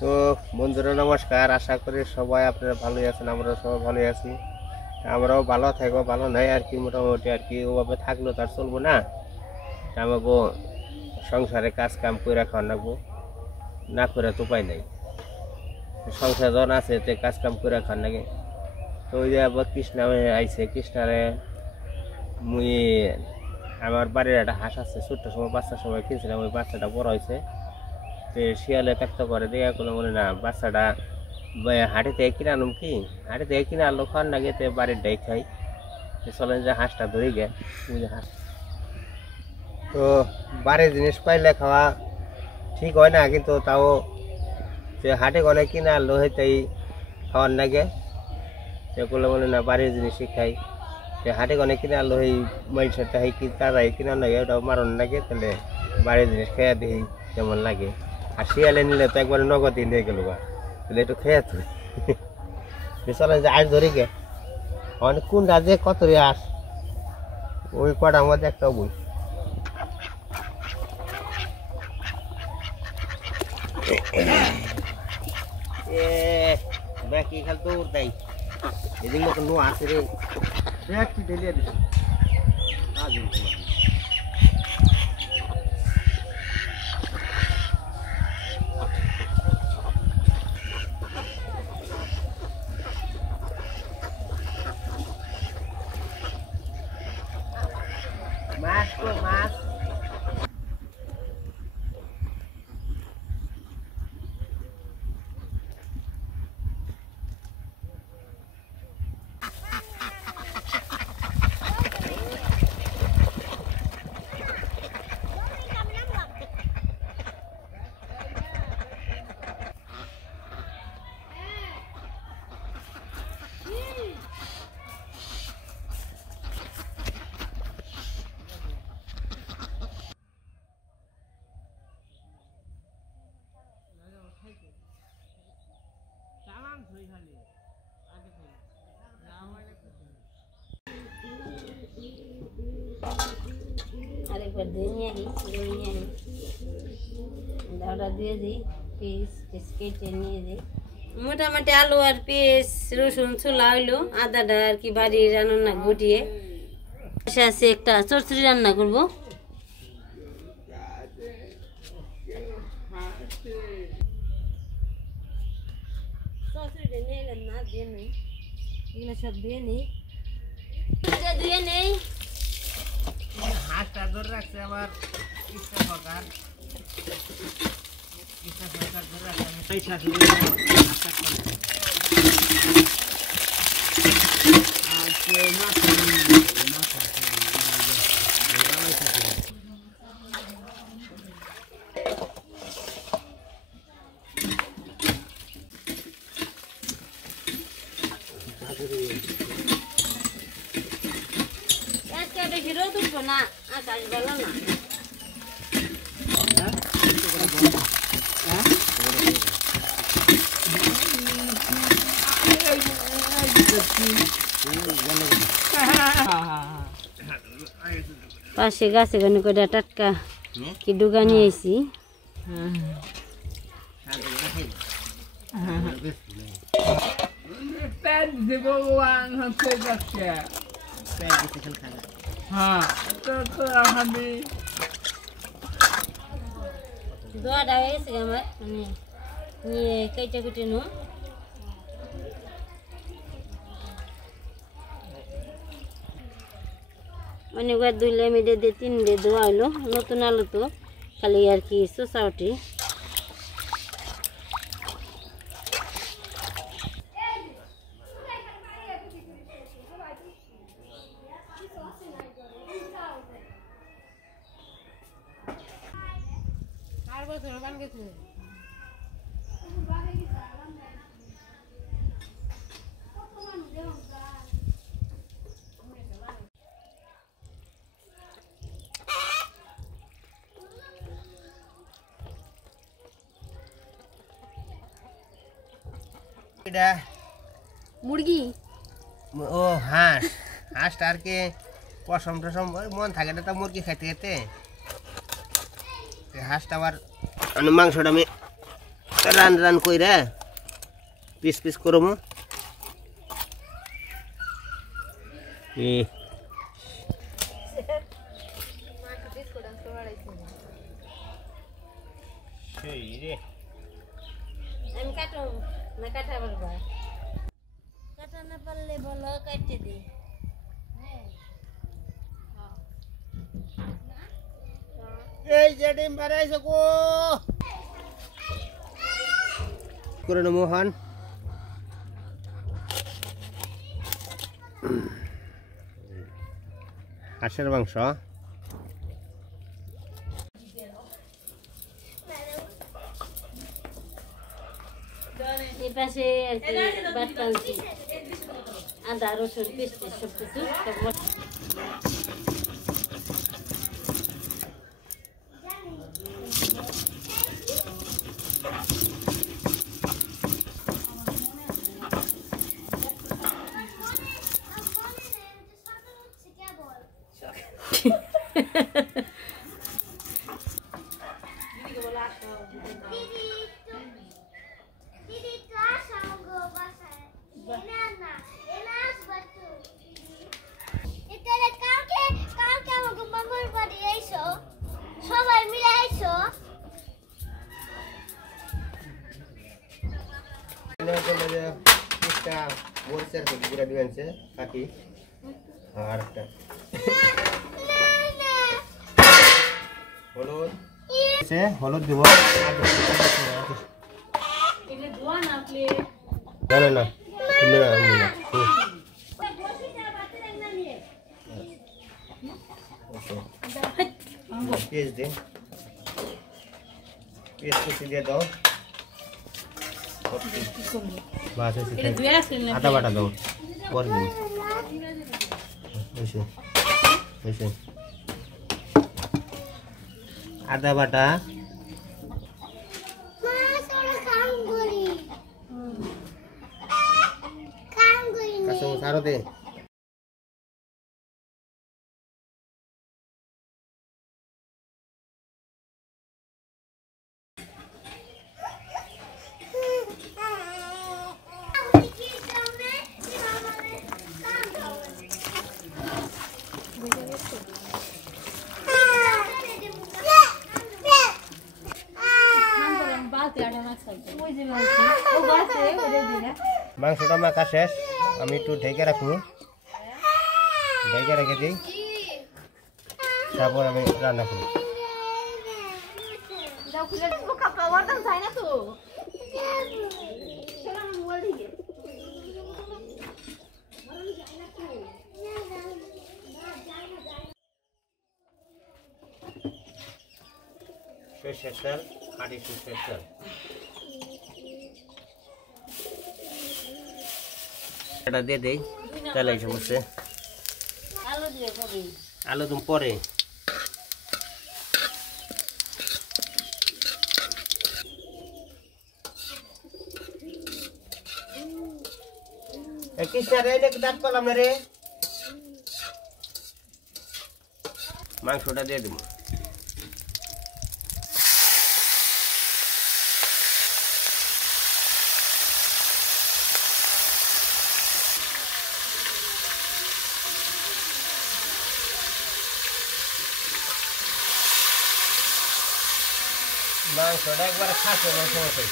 তো বন্ধুরা নমস্কার, আশা করি সবাই আপনারা ভালোই আছেন। আমরা সবাই ভালোই আছি। আমরাও ভালো থাকবো, ভালো নাই আর কি, মোটামুটি আর কি। ওভাবে থাকলো তার চলবো না, আমাকে সংসারে কাজ কাম করে খাওয়া লাগবো, না করে তো উপায় নাই। সংসার যখন আছে তে কাজ কাম করে খাওয়ার লাগে। তো ওই যে আবার কৃষ্ণা আইছে, কৃষ্ণারে মুই আমার বাড়ির একটা হাঁস আছে, ছোট্ট সময় বাচ্চার সময় কিনছিলাম, ওই বাচ্চাটা বড় হয়েছে। শিয়ালে ত্যাক্ত করে দেয়া কোনো মনে না, বাচ্চাটা হাটে থেকে কিনে আনুম কি, হাটে থেকে কিনে আনলো খাওয়ার লাগে, তে বাড়ির ডাই খাই। চলেন যে হাঁসটা ধরে গে হাঁস। তো বাড়ির জিনিস পাইলে খাওয়া ঠিক হয় না, কিন্তু তাও যে হাটে গনে কিনে আনলো হইতেই খাওয়ার লাগে, সেগুলো বলে না বাড়ির জিনিসই খাই। যে হাটে গনে কিনে আনলো এই মানুষটা হয় কি তারাই কিনে লাগে, ওটাও মারণ লাগে, তাহলে বাড়ির জিনিস খেয়ে দিই কেমন লাগে। আর শিয়ালে নিলে তো একবার নগদই নিয়ে গেল, তাহলে একটু খেয়ে তুই চলে যে আস ধরে গে অনেক কোন রাজ্যে কত রে আস, ওই কটার মধ্যে একটা বই। বাকি খাল তো উঠতাই এদিন মতো নো আছে রে, একটু ঢেলিয়ে দিস। মাছ তো মাছ আরেকবার দিয়ে নিয়ে আসি, দাওটা দিয়ে দিই, পিস কেটে নিয়ে দিই। মোটামুটি আলু আর পেঁয়াজ রসুন ছোলা হইলো, আদাটা আর কি বাড়ির রান্না ঘটিয়ে আছে, একটা চচ্চড়ি রান্না করবো। চচ্চড়িটা নিয়ে এলেন না, দিয়ে নেই, এগুলো সব ধুয়ে নেই, ধুয়ে নেই। হাঁসটা ধরে রাখছে আমার কৃষ্ণ সরকার, ধরে রাখছে। আমি সেই শাশুড়ি বেশি রোদ উঠবো না, আকাশ ভালো না। পাশে গাছে গানে করে টাটকা কি ডুগা নিয়ে এসি। দোয়াটা হয়ে গেছে আমার, মানে নিয়ে কেটে কেটে নো অনেকবার ধুইলে মেয়েদের দিয়ে 3 দিয়ে ধোয়া হলো। নতুন আলু তো খালি আর কি চোষা উঠি। মুরগি ও হাঁস, হাঁসটা আর কি পশম টসম মন থাকে না, তা মুরগি খাইতে খেতে হাঁসটা আবার মাংসটা আমি রান রান কইরা পিস পিস করমু আমি কাটো না কাটা পারবা কাটা না পারলে বলো কাটতে দি এই যে ডিম বাড়াইছে গো করে না মোহন হাঁসের মাংস এই পাশে আর কি বাটটা আনছি আদা রসুন পেস্ট সব কিছু সবাই মিলে আইসো হলুদ হলুদ দিব না না না পেঁয়াজ দে পেঁয়াজ কুচি দিয়ে দাও আদা বাটা দাও পরে দিন আদা বাটা কাঁচামরিচ আরো দে মাংসটা মাখা শেষ আমি একটু ঢেকে রাখবো ঢেকে রেখে দিই তারপর আমি রান্না করি সরষের তেল খাঁটি সরষের তেল এটা দিয়ে দেই তেলে সমস্যা আলু তুমি পরে মাংসটা দিয়ে দেবো মাংসটা একবারে খাসে মাংস মতো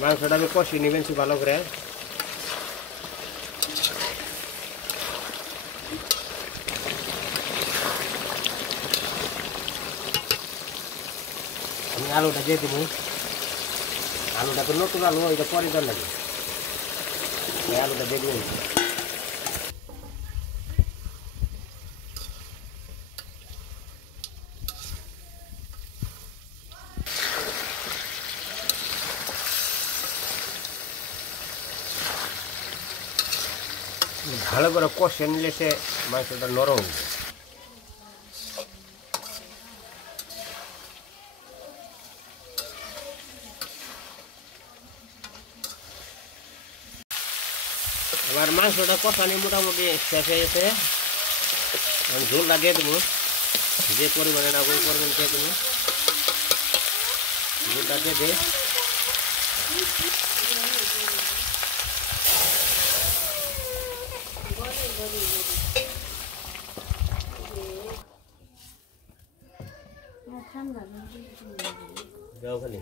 মাংসটা আমি কষিয়ে নেবেন ভালো করে আমি আলুটা দিয়ে দেবো আলুটা তো নতুন আলু এটা পরে দেওয়ার লাগে আলুটা দিয়ে দিবেন। ভালো করে কষে নিলে সে মাংসটা নরম হবে। আমার মাংসটা কষানি মোটামুটি শেষ হয়ে গেছে। আমি ঝোলটা দিয়ে দেবো, যে পরিমাণে না ওই পরিমাণে দিয়ে দেবো। ঝোলটা দিয়ে দিই। যাও খালি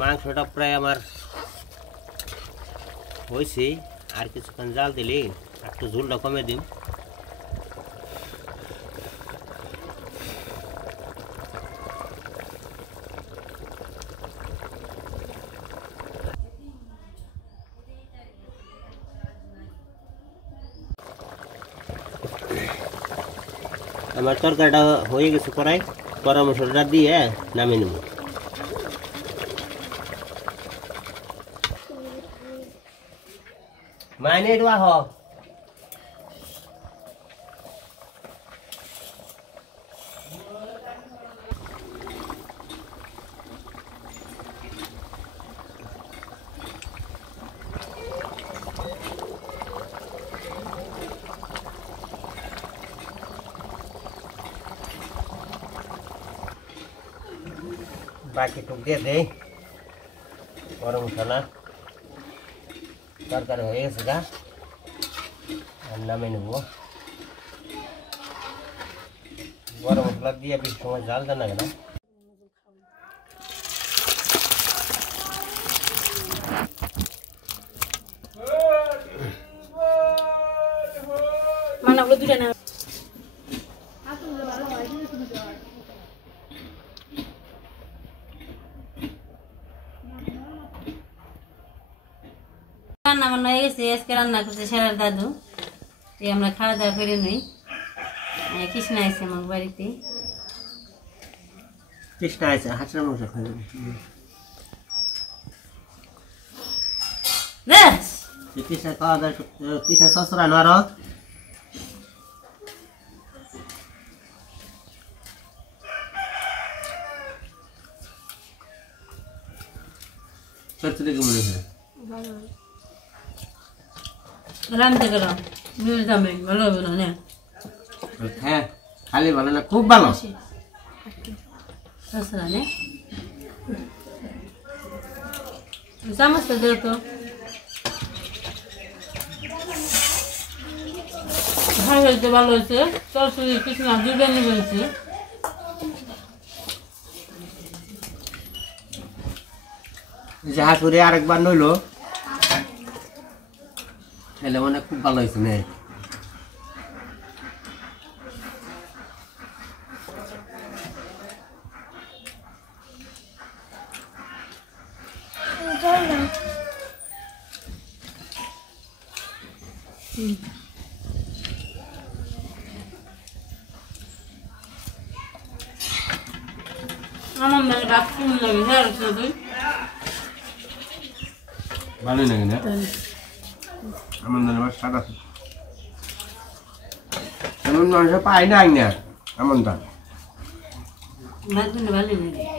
মাংসটা প্রায় আমার হয়েছে, আর কিছুক্ষণ জাল দিলে একটু ঝোলটা কমে দিন। আমার তরকারিটা হয়ে গেছে, কড়া মশলাটা দিয়ে নামিয়ে নেব। মাইনে ডুয়া হ বাকি টুক দিয়ে দেই গরম মশলা। তরকারি হয়ে গেছে গা, আর নামে নেব। গরম মশলা দিয়ে বেশি সময় জাল দেন না কেন। রান্না বান্না হয়ে গেছে। আজকে রান্না করছে সেরার দাদু। আমরা খাওয়া দাওয়া করে নিই। কৃষ্ণা আছে আমার বাড়িতে। কৃষ্ণা আছে, হাঁসের মাংস খাই। কৃষ্ণা খাওয়া দাওয়া, কৃষ্ণা শ্বশুরা নর সত্যি কি মনে হয়? রামতে গেলাম দামে ভালো হবে না। হ্যাঁ, খালি ভালো না, খুব ভালো। শ্বশুরা নে চামচটা দেও তো। ভালো হয়েছে, ভালো হয়েছে। চলছে কৃষ্ণা বিরিয়ানি বলছে। যাহা করে আরেকবার নইলো খেলে মানে খুব ভালো হয়েছে না। আমার মেয়ে রাত কিন লাগে হ্যাঁ তুই ভালোই লাগে না। আমার নাম সাদা এমন মানুষ পাই না, এমন তা ভালো লাগে।